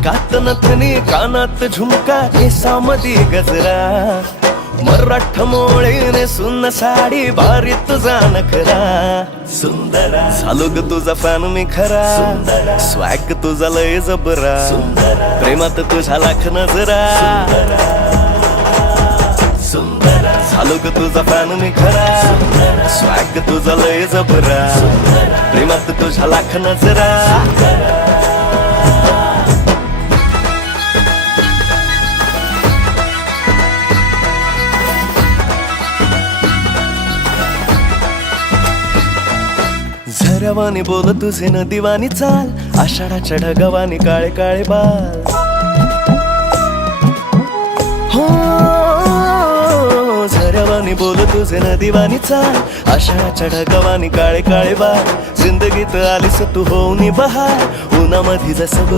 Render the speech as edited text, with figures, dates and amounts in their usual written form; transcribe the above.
नाकात नथनी कानात झुमका केसामधी गजरा मराठ मोळीने सुन्न साडी भारी तुझा नखरा सुंदरा झालो ग तुझा फॅन मी खरा स्वॅग तुझा लय जबरा प्रेमात तुझा लाख नजरा झालो ग तुझा फॅन मी खरा स्वॅग तुझा लय जबरा प्रेमात तुझा लाख नजरा झऱ्यावानी बोल तुझे नदीवानी चाल आषाढाच्या ढगावानी काळे काळे बाल हो झऱ्यावानी बोल तुझे नदीवानी चाल आषाढाच्या ढगावानी काळे काळे बाल जिंदगीत आलीस तू होऊनी बहार उन्हामध्ये जसं